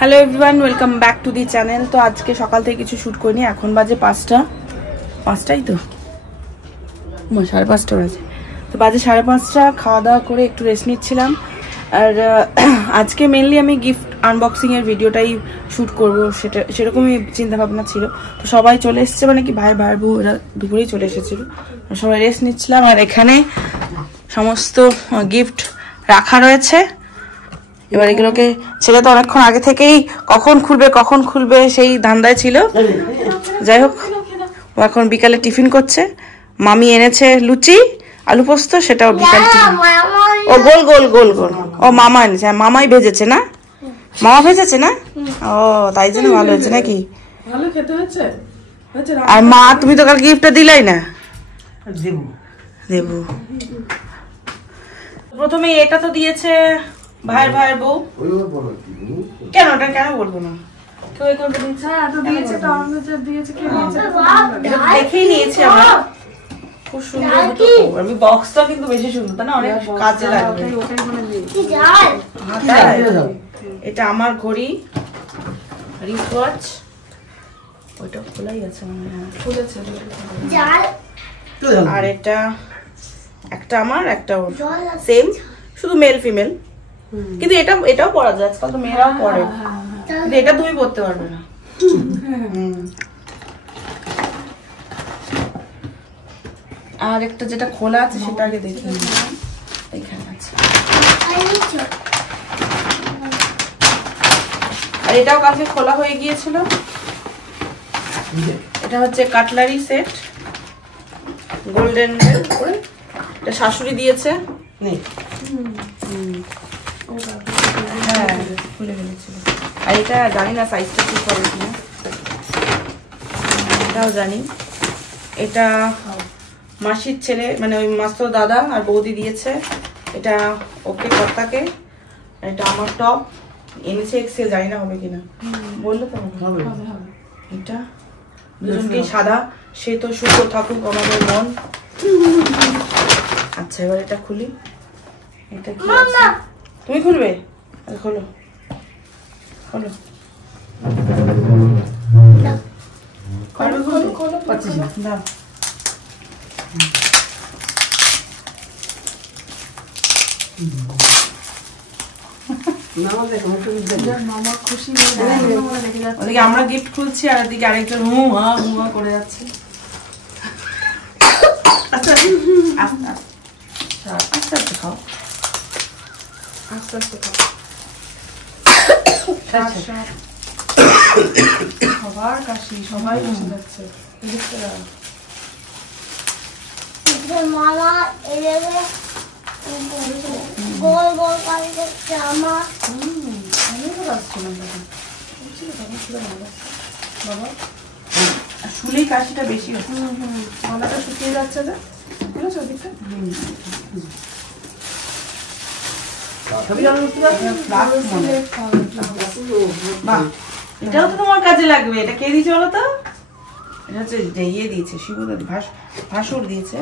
Hello everyone, welcome back to the channel. তো আজকে সকাল থেকে কিছু শ্যুট করিনি, এখন বাজে 5টাই তো 5:30 বাজে। তো বাজে 5:30, খাওয়া দাওয়া করে একটু রেস্ট নিচ্ছিলাম। আর আজকে মেনলি আমি গিফট আনবক্সিং এর ভিডিওটাই শ্যুট করবো, সেরকমই চিন্তা ভাবনা ছিল। তো সবাই চলে এসেছে, মানে কি ভাই বউ ওরা দুপুরেই চলে এসেছিল। সবাই রেস্ট নিচ্ছিলাম আর এখানে সমস্ত গিফট রাখা রয়েছে। এবার এগুলোকে ছেলে তো অনেকক্ষণ আগে থেকেই কখন খুলবে সেই ধান্দায় ছিল। যাই হোক, ও এখন বিকালে টিফিন করছে। মামি এনেছে লুচি আলু পোস্ত, সেটাও বিকালে টিফিন। ও গোল গোল গোল গোল ও মামা এনেছে, মামাই ভেজেছে না? মামা ভেজেছে না? ও তাই জন্য ভালো হয়েছে নাকি? ভালো খেতে হয়েছে। আর মা, তুমি তো কাল গিফটটা দিলাই না। দেবো। প্রথমে এটা তো দিয়েছে ভাইয়ের বউ। কেন বলবো না? দেখেই নিয়েছি আমরা, খুব সুন্দর। আমি বক্সটা কিন্তু বেশি সুন্দর, তাই না? অনেক কাজে লাগবে। এটা আমার ঘড়ি, রিস্ট ওয়াচ। ওইটা খোলাই আছে মনে হয়, খুলেছে। আর এটা একটা আমার, একটা সেম, শুধু মেল ফিমেল। কিন্তু এটাও পরা যায়, আজকাল তো মেয়েরাও পরে। কিন্তু এটা তুমি পরতে পারবে না। আর একটা যেটা খোলা আছে সেটা আগে দেখি, এখানে আছে। আর এটাও কালকে খোলা হয়ে গিয়েছিল। এটা হচ্ছে কাটলারি সেট, গোল্ডেন করে। এটা শাশুড়ি দিয়েছে। হ্যাঁ, খুলে ফেলেছিল। আর এটা জানি না সাইজটা ঠিক হবে কিনা, এটাও জানি। এটা মাসির ছেলে, মানে ওই মাস্ত দাদা আর বৌদি দিয়েছে। এটা ওকে কর্তাকে। এটা আমার টপ এনেছে এক্সেল, জানি না হবে কিনা। বললে তো হবে। এটা দুজনকেই সাদা, সে তো সুখ থাকুক আমাদের মন। আচ্ছা, এবার এটা খুলি। এটা কি আছে? তুমি খুলবে? খোলো খোলো। দাও। আমরা গিফট খুলছি আর এদিকে আরেকজন হুয়া করে যাচ্ছে। আস্তে আস্তে খাও, আস্তে আস্তে খাও। সবার কাশি, সবাই বসে যাচ্ছে। মামা এভাবে গোল গোল করে জামা। বাবা শুলেই কাশিটা বেশি হচ্ছে। গলাটা শুকিয়ে যাচ্ছে। যে বুঝেছো ওদিকটা? এটাও তো তোমার কাজে লাগবে। এটা কে দিয়েছে বলো তো? এটা হচ্ছে ইয়ে দিয়েছে, শিবুদাদি ভাসুর দিয়েছে,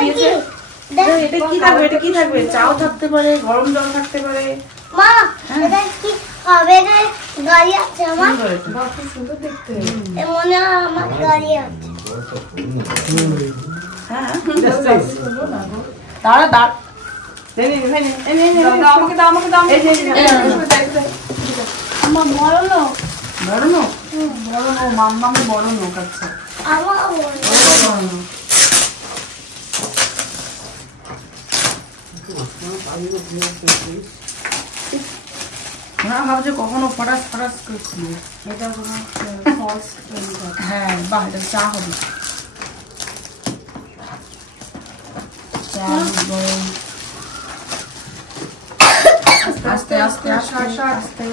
দিয়েছে। এটা কি থাকবে? এটা কি থাকবে? চাও থাকতে পারে, গরম জল থাকতে পারে। মা, এটা কি হবে? গাড়ি আছে আমার, খুব সুন্দর দেখতে। মনে হয় আমার গাড়ি আছে। হ্যাঁ, দাঁড়া দাঁড়া। আমার বড় লোক, মাম্মামে বড় লোক। আচ্ছা, আমার ভাবছে কখনো ফটাস করছিল। এটা কোনো হ্যাঁ, বাহ, এটা চা হবে। আস্তে আস্তে আস্তে আস্তে।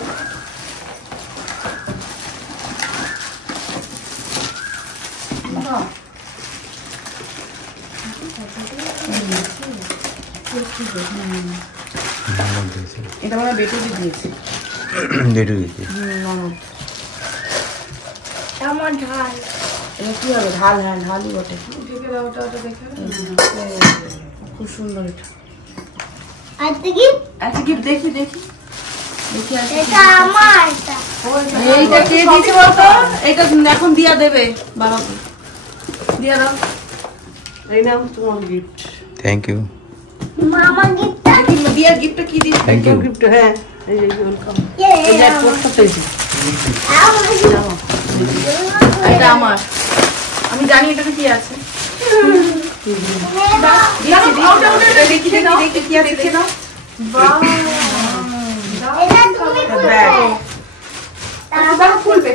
এটা মানে বেটুদি দিয়েছে। আমার ঢাল। এটা কি হবে? ঢাল? হ্যাঁ, ঢালই বটে। খুব সুন্দর এটা। আর দেখি, দেখি এটা আমার। এইটা কে দিয়েছে বলতো? এটা এখন দিয়া দেবে বাবাকে। দিয়া দাও। এই নাও তোমার গিফট। Thank you. মামা গিফটটা কি দিয়া গিফটটা কি দিয়েছে? Thank you. গিফট হ্যাঁ এই যে ওয়েলকাম। ইয়ে এই যে পোস্টটা পেয়েছি। এটা আমার। আমি জানি এটাতে কি আছে। দেখি কি আছে দেখে নাও। এটা তুমি খুলবে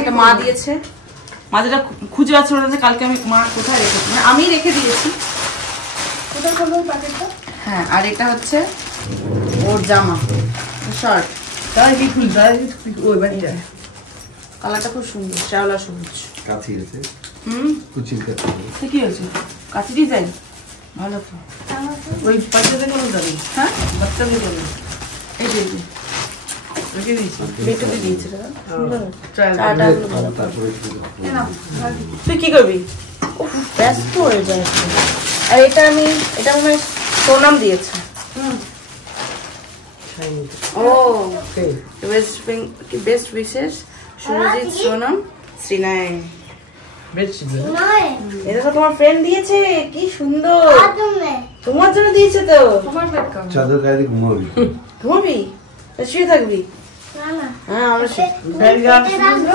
এটা মা দিয়েছে। মা যেটা খুঁজে আছে ওটা কালকে আমি মা কোথায় রেখেছি, মানে আমি রেখে দিয়েছি। হ্যাঁ, আর এটা হচ্ছে ওর জামা, শার্ট। কালারটা খুব সুন্দর, শ্যাওলা সবুজ। কি হয়েছে? কাঁচি ডিজাইন ভালো তো। ওই বাচ্চাদের কোনো যাবে? হ্যাঁ, বাচ্চাদের যাবে। এই যে তুই কি করবি? ব্যস্ত হয়ে যায়। আর এটা আমি, এটা মনে হয় সোনাম দিয়েছে। ও বেস্ট উইশেস সুরজিৎ, সোনাম, শ্রীনায়। এটা তো তোমার ফ্রেন্ড দিয়েছে, কি সুন্দর। তোমার জন্য দিয়েছে তো। চাদর গায়ে দিয়ে ঘুমাবি? ঘুমাবি? শুয়ে থাকবি? হ্যাঁ, আমরা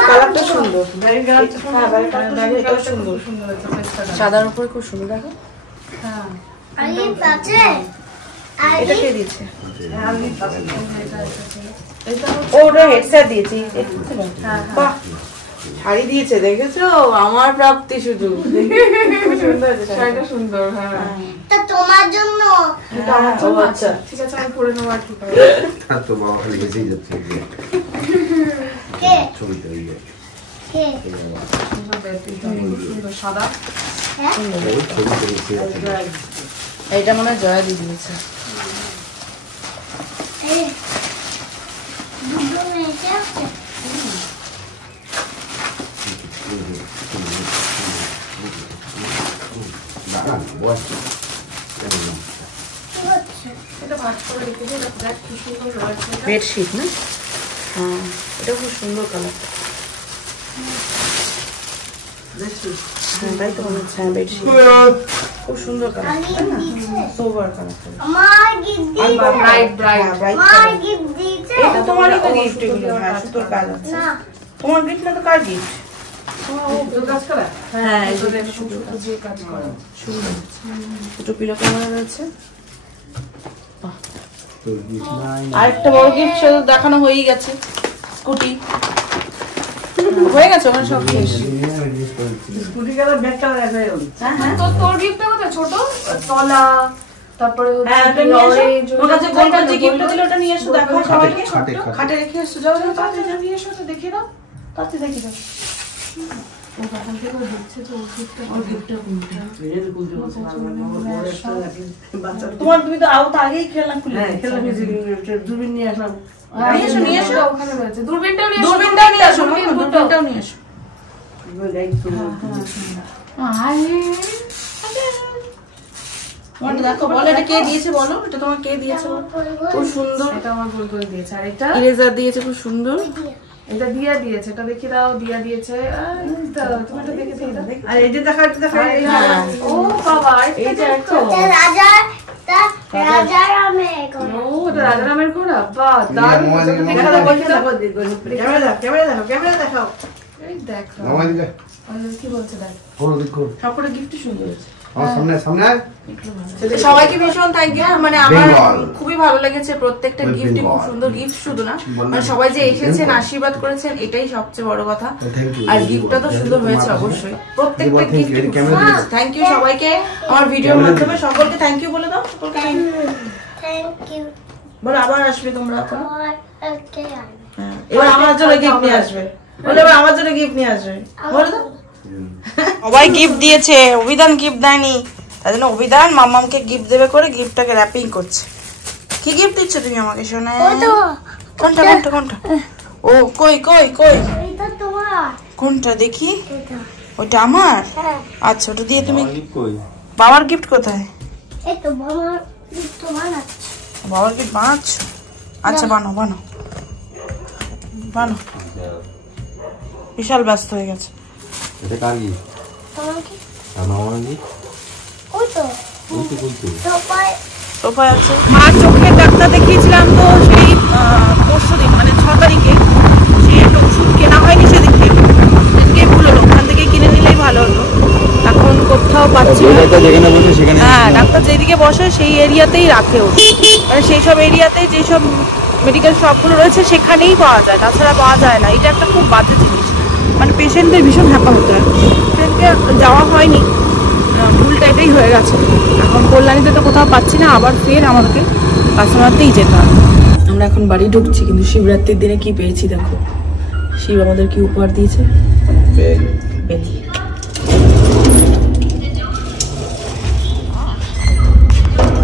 কালারটা সুন্দর। সাদার উপরে খুব সুন্দর। দেখো এটা কে দিয়েছে? ওটা হেডসেট দিয়েছি। বাহ, শাড়ি দিয়েছে, দেখেছো? আমার প্রাপ্তি শুধু। শাড়িটা সুন্দর। হ্যাঁ, তোমার জন্য। আচ্ছা ঠিক আছে, আমি পরে নেবো। আর কি তো বাবা খালি হেসেই যাচ্ছে কে ছবিতে। কে সুন্দর সাদা। এইটা মনে হয় জয়া দিয়ে দিয়েছে। বেডশিট না? হ্যাঁ, এটা খুব সুন্দর কালার। হ্যাঁ, তাই তো মনে হচ্ছে। হ্যাঁ, বেডশিট খুব সুন্দর কালার, সোবার কালার। আমার গিফট দিয়েছে। আমার গিফট দিয়েছে। এটা তোমারই তো গিফট। এগুলো হ্যাঁ, সুন্দর কাজ আছে। না, তোমার গিফট না তো কার গিফট? হ্যাঁ, দুটো পিলো ক্যামেরা রয়েছে। আরেকটা বড় গিফট শুধু দেখানো হয়েই গেছে, স্কুটি হয়ে গেছে। ওখানে সব শেষ। তোর গিফটটা কোথায়? ছোট তলা, তারপরে ওটা নিয়ে এসো, দেখো সবাইকে। খাটে রেখে এসো, যাও যাও, তাড়াতাড়ি নিয়ে এসো, দেখে দাও। তাড়াতাড়ি দেখে দাও। তোমার তুমি তো আউট আগেই খেলনা খুলে দূরবীন নিয়ে আসলাম। নিয়ে এসো, ওখানে রয়েছে দূরবীনটাও নিয়ে এসো। দূরবীনটাও নিয়ে এসো। দেখো, বলো এটা কে দিয়েছে, বলো এটা তোমার কে দিয়েছে। খুব সুন্দর। এটা আমার বই করে দিয়েছে। আর এটা ইরেজার দিয়েছে, খুব সুন্দর। এটা দিয়া দিয়েছে, এটা দেখে দাও। দিয়া দিয়েছে, তুমি এটা দেখে দাও। আর এই যে দেখা, ও বাবা, এই যে একটা রাজারামের ও এটা রাজারামের ঘোড়া। বাহ, দারুণ। ক্যামেরা দেখাও। এই দেখো কি বলছে, দেখ সবকটা গিফট সুন্দর হয়েছে। সামনে সবাইকে ভীষণ থ্যাংক ইউ। মানে আমার খুবই ভালো লেগেছে প্রত্যেকটা গিফটই খুব সুন্দর। গিফট শুধু না, মানে সবাই যে এসেছেন, আশীর্বাদ করেছেন, এটাই সবচেয়ে বড় কথা। আর গিফটটা তো সুন্দর হয়েছে অবশ্যই। প্রত্যেকটা গিফট থ্যাংক ইউ সবাইকে। আমার ভিডিওর মাধ্যমে সকলকে থ্যাংক ইউ বলে দাও। সকলকে থ্যাংক ইউ। বলো, আবার আসবে তোমরা। ওকে, এবার আমার জন্য গিফট নিয়ে আসবে। বলে এবার আমার জন্য গিফট নিয়ে আসবে। বলে দাও। সবাই গিফট দিয়েছে, অভিধান গিফট দেয়নি। তাই জন্য অভিধান মাম্মামকে গিফট দেবে করে গিফটটাকে র্যাপিং করছে। কি গিফট দিচ্ছ তুমি আমাকে সোনা? কোনটা কোনটা কোনটা? ও কই কই কই? এটা তোমার। কোনটা দেখি? ওটা আমার? হ্যাঁ। আচ্ছা, ওটা দিয়ে তুমি বাবার গিফট কোথায়? এই তো বাবার গিফট বানাচ্ছি। বাবার গিফট বানাচ্ছ? আচ্ছা, বানাও বানাও ভালো, বিশাল ব্যস্ত হয়ে গেছে। এটা কার কি? আমার কি? ওই তো সোফায় আছে। মার চোখের ডাক্তার দেখিয়েছিলাম তো সেই পরশু দিন, মানে 6 তারিখে। সেই একটা ওষুধ কেনা হয়নি সেদিকে, ভুল হলো, ওখান থেকে কিনে নিলেই ভালো হতো। এখন কোথাও পাচ্ছি না। হ্যাঁ, ডাক্তার যেদিকে বসে সেই এরিয়াতেই রাখে ওষুধ, মানে সেই সব এরিয়াতেই যেসব মেডিকেল শপগুলো রয়েছে সেখানেই পাওয়া যায়, তাছাড়া পাওয়া যায় না। এটা একটা খুব বাজে জিনিস, মানে পেশেন্টদের ভীষণ হ্যাপা হতে হয়। সেদিকে যাওয়া হয়নি, ভুলটা এটাই হয়ে গেছে। এখন কল্যাণীতে তো কোথাও পাচ্ছি না, আবার ফের আমাদেরকে কাস্টমারতেই যেতে হবে। আমরা এখন বাড়ি ঢুকছি, কিন্তু শিবরাত্রির দিনে কি পেয়েছি দেখো। শিব আমাদের কি উপহার দিয়েছে, বেলি।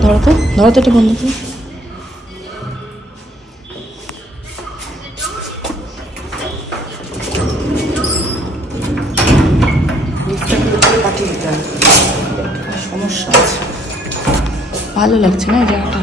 ধরো তো এটা বন্ধ করো। সমস্যা আছে, ভালো লাগছে না এই জায়গাটা।